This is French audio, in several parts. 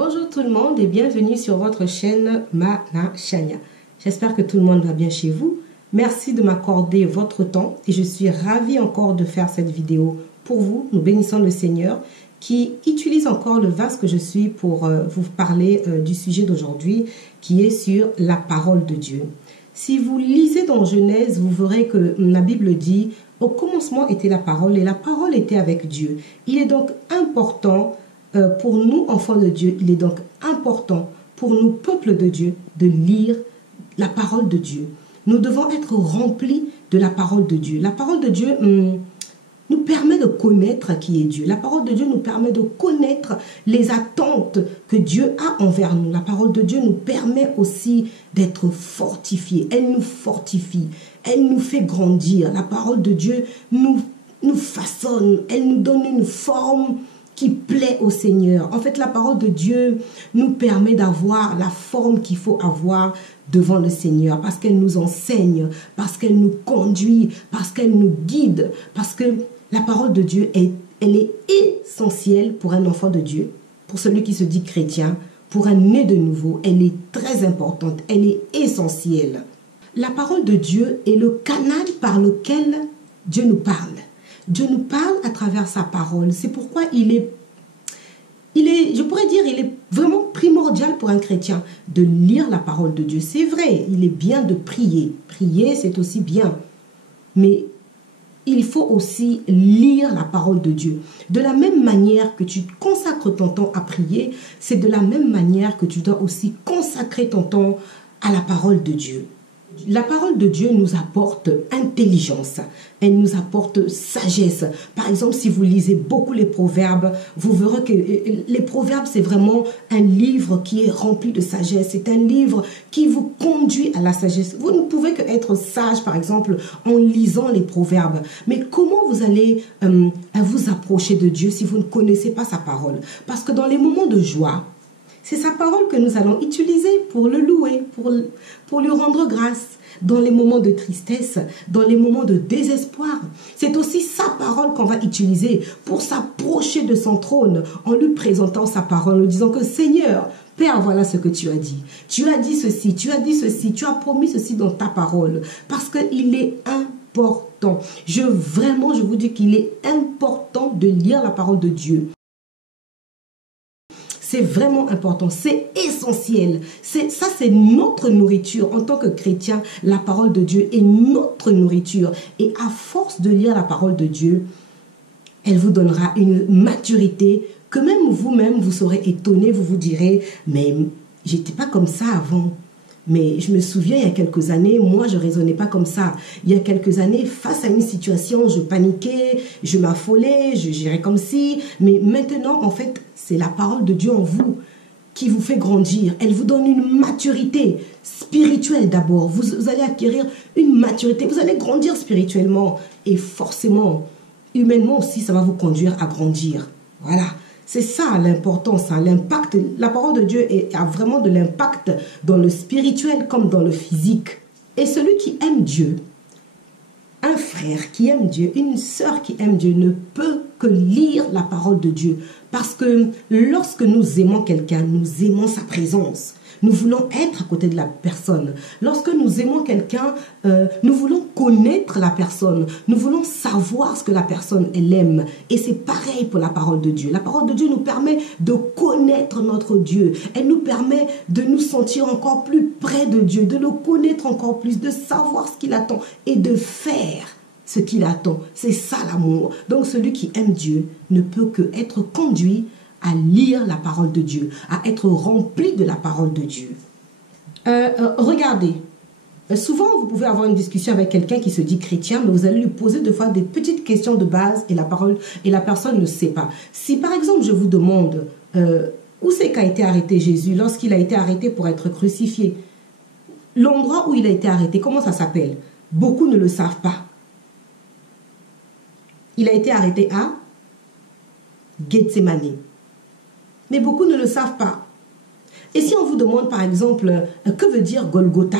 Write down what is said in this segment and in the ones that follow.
Bonjour tout le monde et bienvenue sur votre chaîne Mana Chania. J'espère que tout le monde va bien chez vous. Merci de m'accorder votre temps et je suis ravie encore de faire cette vidéo pour vous. Nous bénissons le Seigneur qui utilise encore le vase que je suis pour vous parler du sujet d'aujourd'hui qui est sur la parole de Dieu. Si vous lisez dans Genèse, vous verrez que la Bible dit « Au commencement était la parole et la parole était avec Dieu ». Il est donc important pour nous, enfants de Dieu, il est donc important pour nous, peuple de Dieu, de lire la parole de Dieu. Nous devons être remplis de la parole de Dieu. La parole de Dieu nous permet de connaître qui est Dieu. La parole de Dieu nous permet de connaître les attentes que Dieu a envers nous. La parole de Dieu nous permet aussi d'être fortifiés. Elle nous fortifie, elle nous fait grandir. La parole de Dieu nous façonne, elle nous donne une forme qui plaît au Seigneur. En fait, la parole de Dieu nous permet d'avoir la forme qu'il faut avoir devant le Seigneur, parce qu'elle nous enseigne, parce qu'elle nous conduit, parce qu'elle nous guide, parce que la parole de Dieu, elle est essentielle pour un enfant de Dieu, pour celui qui se dit chrétien, pour un né de nouveau. Elle est très importante, elle est essentielle. La parole de Dieu est le canal par lequel Dieu nous parle. Dieu nous parle à travers sa parole. C'est pourquoi je pourrais dire, il est vraiment primordial pour un chrétien de lire la parole de Dieu. C'est vrai, il est bien de prier. Prier, c'est aussi bien. Mais il faut aussi lire la parole de Dieu. De la même manière que tu consacres ton temps à prier, c'est de la même manière que tu dois aussi consacrer ton temps à la parole de Dieu. La parole de Dieu nous apporte intelligence, elle nous apporte sagesse. Par exemple, si vous lisez beaucoup les proverbes, vous verrez que les proverbes, c'est vraiment un livre qui est rempli de sagesse. C'est un livre qui vous conduit à la sagesse. Vous ne pouvez qu'être sage, par exemple, en lisant les proverbes. Mais comment vous allez vous approcher de Dieu si vous ne connaissez pas sa parole? Parce que dans les moments de joie, c'est sa parole que nous allons utiliser pour le louer, pour lui rendre grâce. Dans les moments de tristesse, dans les moments de désespoir, c'est aussi sa parole qu'on va utiliser pour s'approcher de son trône en lui présentant sa parole, en lui disant que Seigneur, Père, voilà ce que tu as dit. Tu as dit ceci, tu as dit ceci, tu as promis ceci dans ta parole. Parce qu'il est important. Je vous dis qu'il est important de lire la parole de Dieu. C'est vraiment important, c'est essentiel. Ça, c'est notre nourriture. En tant que chrétien, la parole de Dieu est notre nourriture. Et à force de lire la parole de Dieu, elle vous donnera une maturité que même vous-même, vous serez étonné, vous vous direz, mais j'étais pas comme ça avant. Mais je me souviens, il y a quelques années, moi, je ne raisonnais pas comme ça. Il y a quelques années, face à une situation, je paniquais, je m'affolais, je gérais comme si. Mais maintenant, en fait, c'est la parole de Dieu en vous qui vous fait grandir. Elle vous donne une maturité spirituelle d'abord. Vous allez acquérir une maturité. Vous allez grandir spirituellement. Et forcément, humainement aussi, ça va vous conduire à grandir. Voilà. C'est ça l'importance, hein, l'impact. La parole de Dieu a vraiment de l'impact dans le spirituel comme dans le physique. Et celui qui aime Dieu, un frère qui aime Dieu, une sœur qui aime Dieu ne peut que lire la parole de Dieu. Parce que lorsque nous aimons quelqu'un, nous aimons sa présence. Nous voulons être à côté de la personne. Lorsque nous aimons quelqu'un, nous voulons connaître la personne. Nous voulons savoir ce que la personne, elle aime. Et c'est pareil pour la parole de Dieu. La parole de Dieu nous permet de connaître notre Dieu. Elle nous permet de nous sentir encore plus près de Dieu, de le connaître encore plus, de savoir ce qu'il attend et de faire ce qu'il attend. C'est ça l'amour. Donc celui qui aime Dieu ne peut que être conduit à lire la parole de Dieu, à être rempli de la parole de Dieu. Regardez, souvent vous pouvez avoir une discussion avec quelqu'un qui se dit chrétien, mais vous allez lui poser des fois des petites questions de base et la personne ne sait pas. Si par exemple je vous demande où c'est qu'a été arrêté Jésus lorsqu'il a été arrêté pour être crucifié, l'endroit où il a été arrêté, comment ça s'appelle? Beaucoup ne le savent pas. Il a été arrêté à Gethsémani. Mais beaucoup ne le savent pas. Et si on vous demande par exemple, que veut dire Golgotha?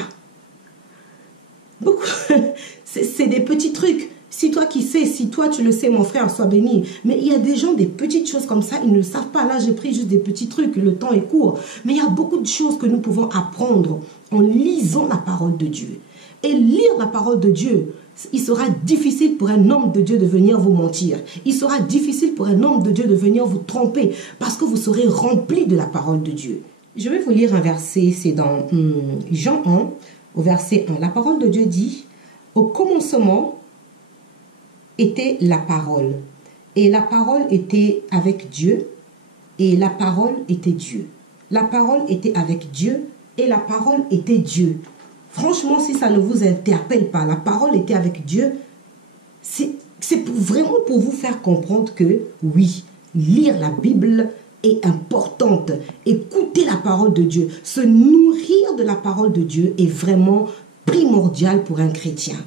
C'est des petits trucs. Si toi qui sais, si toi tu le sais, mon frère, sois béni. Mais il y a des gens, des petites choses comme ça, ils ne le savent pas. Là, j'ai pris juste des petits trucs, le temps est court. Mais il y a beaucoup de choses que nous pouvons apprendre en lisant la parole de Dieu. Et lire la parole de Dieu, il sera difficile pour un homme de Dieu de venir vous mentir. Il sera difficile pour un homme de Dieu de venir vous tromper parce que vous serez rempli de la parole de Dieu. Je vais vous lire un verset, c'est dans Jean 1, au verset 1. La parole de Dieu dit, « Au commencement était la parole, et la parole était avec Dieu, et la parole était Dieu. La parole était avec Dieu, et la parole était Dieu. » Franchement, si ça ne vous interpelle pas, la parole était avec Dieu, c'est vraiment pour vous faire comprendre que, oui, lire la Bible est importante. Écouter la parole de Dieu, se nourrir de la parole de Dieu est vraiment primordial pour un chrétien.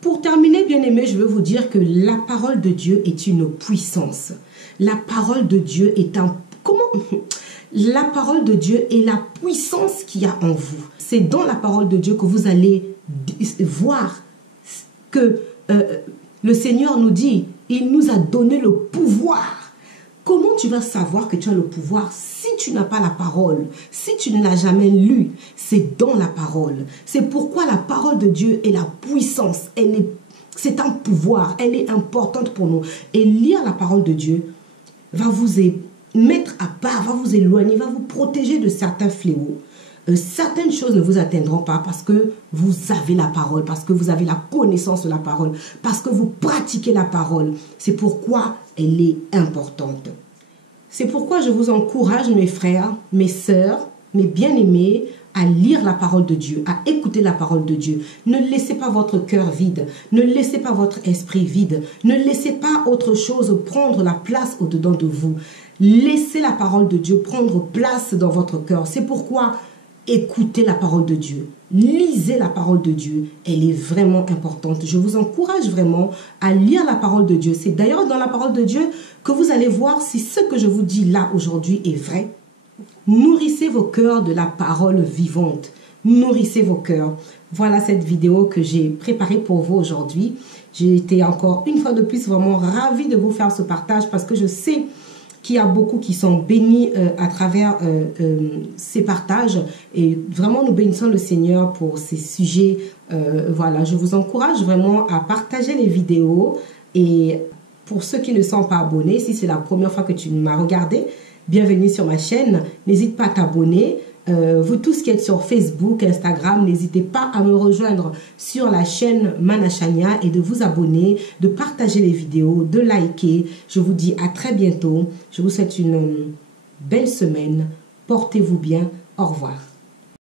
Pour terminer, bien-aimés, je veux vous dire que la parole de Dieu est une puissance. La parole de Dieu est un... La parole de Dieu est la puissance qu'il y a en vous. C'est dans la parole de Dieu que vous allez voir que le Seigneur nous dit, il nous a donné le pouvoir. Comment tu vas savoir que tu as le pouvoir si tu n'as pas la parole, si tu ne l'as jamais lu? C'est dans la parole. C'est pourquoi la parole de Dieu est la puissance. C'est un pouvoir. Elle est importante pour nous. Et lire la parole de Dieu va vous mettre à part, va vous éloigner, va vous protéger de certains fléaux. Certaines choses ne vous atteindront pas parce que vous avez la parole, parce que vous avez la connaissance de la parole, parce que vous pratiquez la parole. C'est pourquoi elle est importante. C'est pourquoi je vous encourage, mes frères, mes sœurs, mes bien-aimés, à lire la parole de Dieu, à écouter la parole de Dieu. Ne laissez pas votre cœur vide, ne laissez pas votre esprit vide, ne laissez pas autre chose prendre la place au-dedans de vous. Laissez la parole de Dieu prendre place dans votre cœur. C'est pourquoi écoutez la parole de Dieu. Lisez la parole de Dieu. Elle est vraiment importante. Je vous encourage vraiment à lire la parole de Dieu. C'est d'ailleurs dans la parole de Dieu que vous allez voir si ce que je vous dis là aujourd'hui est vrai. Nourrissez vos cœurs de la parole vivante. Nourrissez vos cœurs. Voilà cette vidéo que j'ai préparée pour vous aujourd'hui. J'ai été encore une fois de plus vraiment ravie de vous faire ce partage parce que je sais qu'il y a beaucoup qui sont bénis à travers ces partages. Et vraiment, nous bénissons le Seigneur pour ces sujets. Voilà, je vous encourage vraiment à partager les vidéos. Et pour ceux qui ne sont pas abonnés, si c'est la première fois que tu m'as regardé, bienvenue sur ma chaîne. N'hésite pas à t'abonner. Vous tous qui êtes sur Facebook, Instagram, n'hésitez pas à me rejoindre sur la chaîne Manashania et de vous abonner, de partager les vidéos, de liker. Je vous dis à très bientôt. Je vous souhaite une belle semaine. Portez-vous bien. Au revoir.